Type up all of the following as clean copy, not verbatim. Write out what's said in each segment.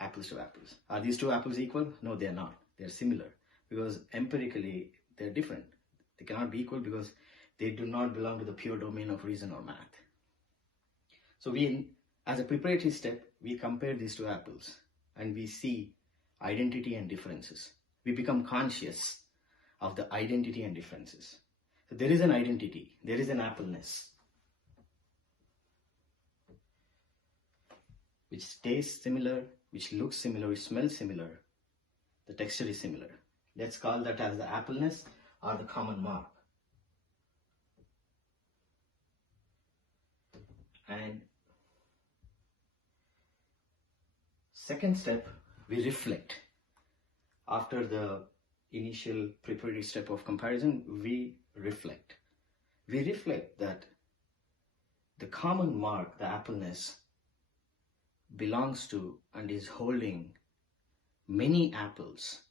apples to apples. Are these two apples equal? No, they're not. They're similar because empirically they're different. They cannot be equal because they do not belong to the pure domain of reason or math. So as a preparatory step, we compare these two apples and we see identity and differences. We become conscious of the identity and differences. So there is an identity, there is an appleness, which tastes similar, which looks similar, which smells similar, the texture is similar. Let's call that as the appleness or the common mark. And second step, we reflect. After the initial preparatory step of comparison, we reflect. We reflect that the common mark, the appleness, belongs to and is holding many apples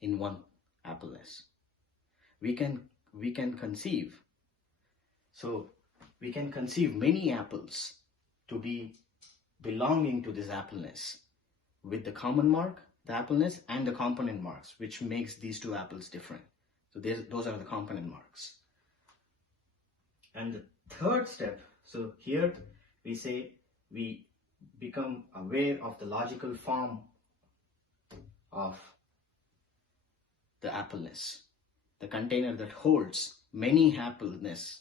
in one appleness. We can conceive. So we can conceive many apples to be belonging to this appleness with the common mark, the appleness, and the component marks, which makes these two apples different. So those are the component marks. And the third step, so here we say we become aware of the logical form of the appleness, the container that holds many appleness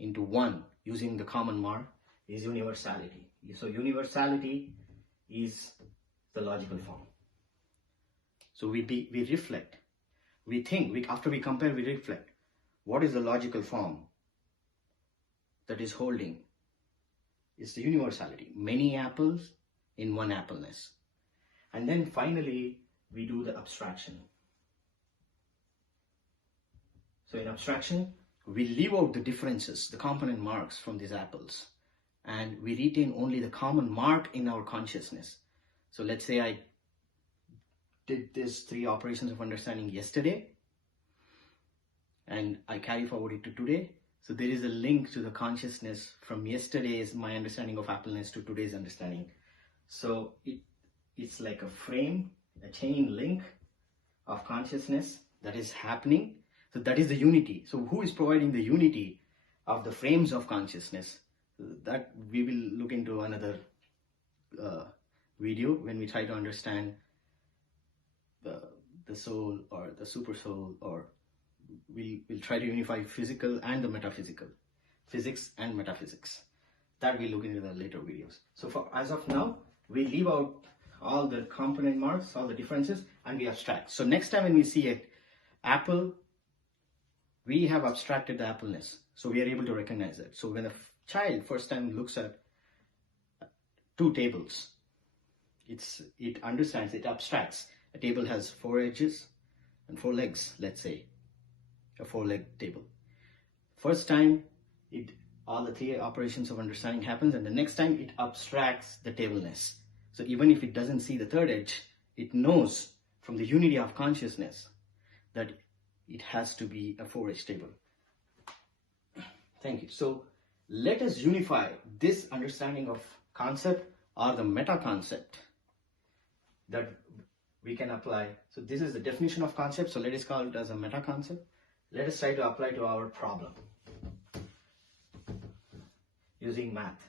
into one using the common mark is universality. So universality is the logical form. So we reflect, we think, after we compare, we reflect. What is the logical form that is holding? It's the universality, many apples in one appleness. And then finally, we do the abstraction. So in abstraction, we leave out the differences, the component marks from these apples, and we retain only the common mark in our consciousness. So let's say I did these 3 operations of understanding yesterday, and I carry forward it to today. So there is a link to the consciousness from yesterday's my understanding of appleness to today's understanding. So it's like a frame, a chain link of consciousness that is happening. So that is the unity. So who is providing the unity of the frames of consciousness? That we will look into another video when we try to understand the soul or the super soul, or we'll try to unify physical and the metaphysical, physics and metaphysics. That we'll look into the later videos. So as of now, we leave out all the component marks, all the differences, and we abstract. So next time when we see an apple, we have abstracted the appleness. So we are able to recognize it. So when a child first time looks at 2 tables, it understands, it abstracts. A table has 4 edges and 4 legs, let's say, a 4-leg table. First time, all the 3 operations of understanding happens, and the next time it abstracts the tableness. So even if it doesn't see the 3rd edge, it knows from the unity of consciousness that it has to be a 4-edge table. Thank you. So let us unify this understanding of concept or the meta concept that we can apply. So this is the definition of concept. So let us call it as a meta concept. Let us try to apply to our problem using math.